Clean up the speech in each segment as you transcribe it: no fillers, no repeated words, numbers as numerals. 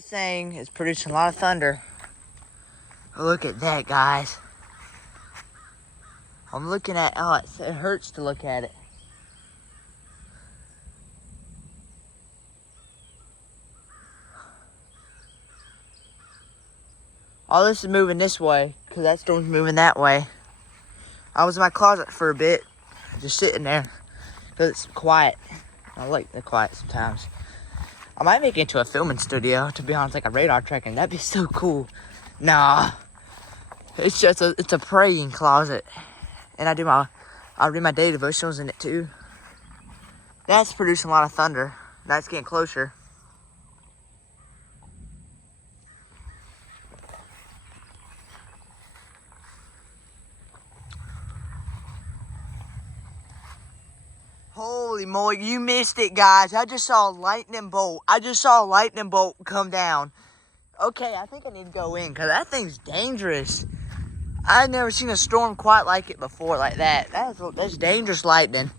This thing is producing a lot of thunder. Look at that, guys. I'm looking at, it hurts to look at it. All this is moving this way because that storm's moving that way. I was in my closet for a bit, just sitting there because it's quiet. I like the quiet sometimes. I might make it into a filming studio, to be honest, like a radar tracking. That'd be so cool. Nah, it's just it's a praying closet, and I read my daily devotionals in it too. That's producing a lot of thunder. That's getting closer. Holy moly, you missed it, guys. I just saw a lightning bolt. Come down. Okay, I think I need to go in because that thing's dangerous. I've never seen a storm quite like it before, like that. That's dangerous lightning.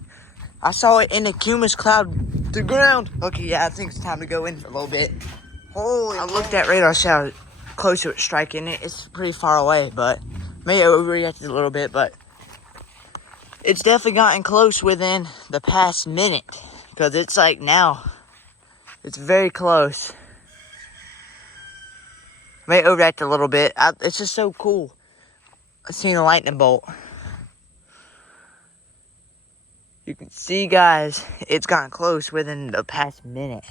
I saw it in a cumulus cloud, the ground. Okay, yeah, I think it's time to go in for a little bit. Holy, I looked at radar, see how close to it striking it. It's pretty far away, but maybe I overreacted a little bit, but it's definitely gotten close within the past minute because it's like now, it's very close. May overreact a little bit. It's just so cool seeing a lightning bolt. You can see, guys, it's gotten close within the past minute.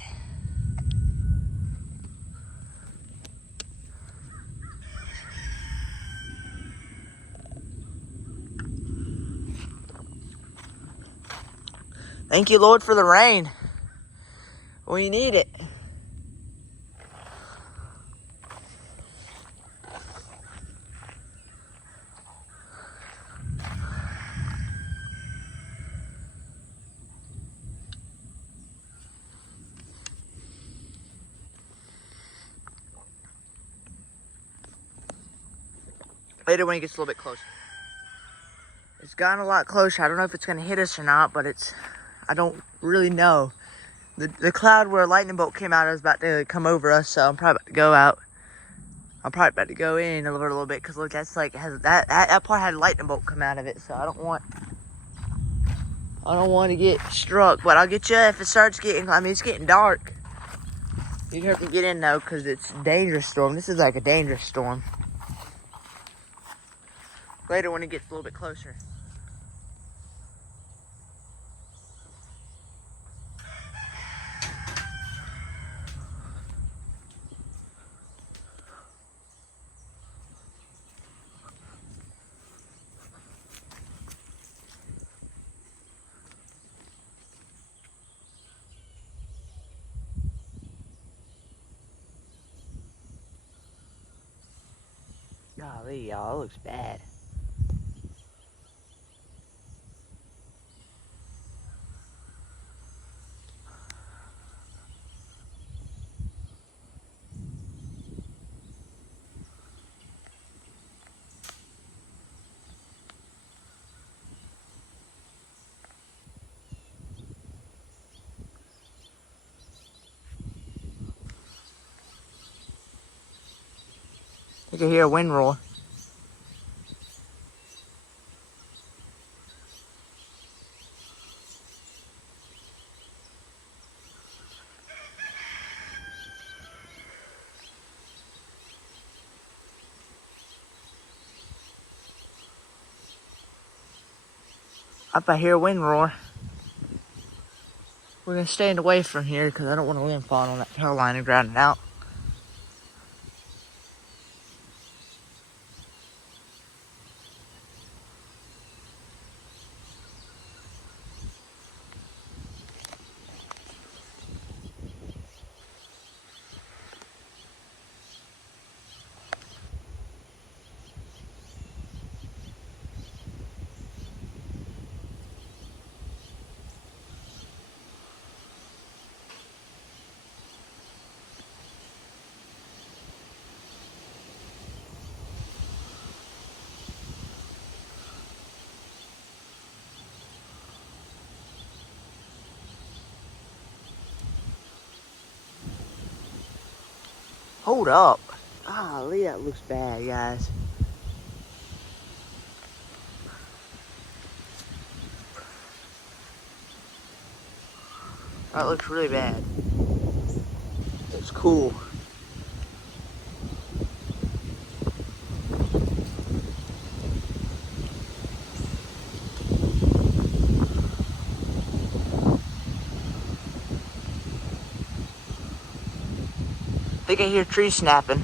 Thank you, Lord, for the rain. We need it. Later when it gets a little bit closer. It's gotten a lot closer. I don't know if it's going to hit us or not, but I don't really know. The cloud where a lightning bolt came out is about to come over us, so I'm probably about to go out. I'm probably about to go in a little bit because look, that's like that part had a lightning bolt come out of it, so I don't want to get struck. But I'll get you if it starts getting. I mean, it's getting dark. You have to get in though because it's a dangerous storm. This is like a dangerous storm. Later when it gets a little bit closer. Golly, y'all, it looks bad. You can hear a wind roar. Up I hear a wind roar. We're gonna stand away from here because I don't want to land falling on that power line and ground it out. Hold up. Golly, that looks bad, guys. That looks really bad. It's cool. I think I hear trees snapping.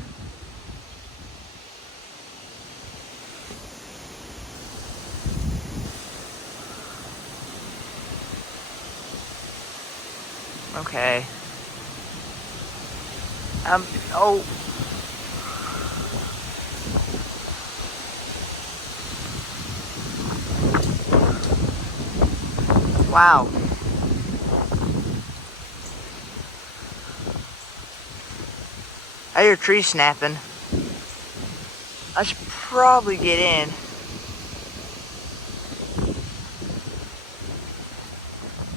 Okay. Oh. Wow. I hear trees snapping. I should probably get in.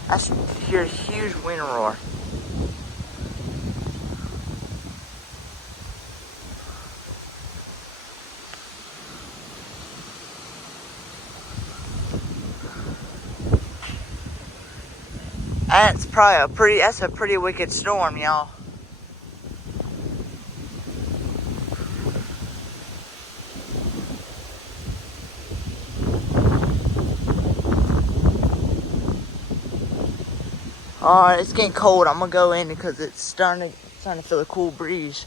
I hear a huge wind roar. That's a pretty wicked storm, y'all. Alright, it's getting cold. I'm gonna go in because it's starting to feel a cool breeze.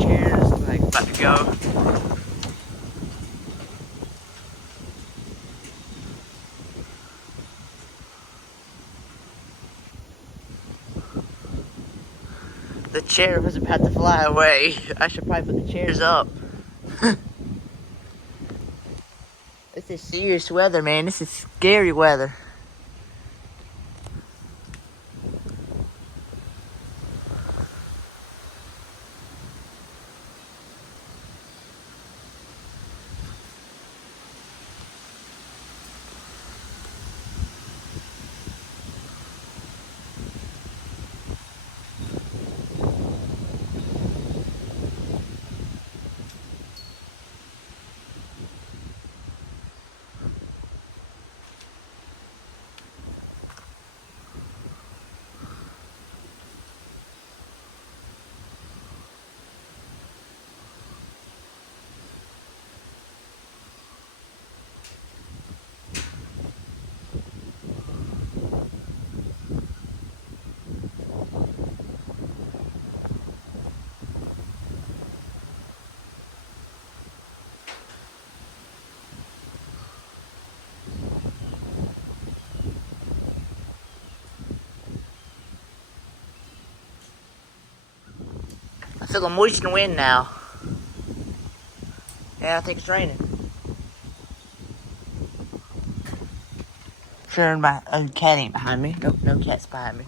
Cheers, like about to go. The chair was about to fly away. I should probably put the chairs up. This is serious weather, man. This is scary weather. I feel a moist wind now. Yeah, I think it's raining. Sure, my cat ain't behind me. Nope, no cat's behind me.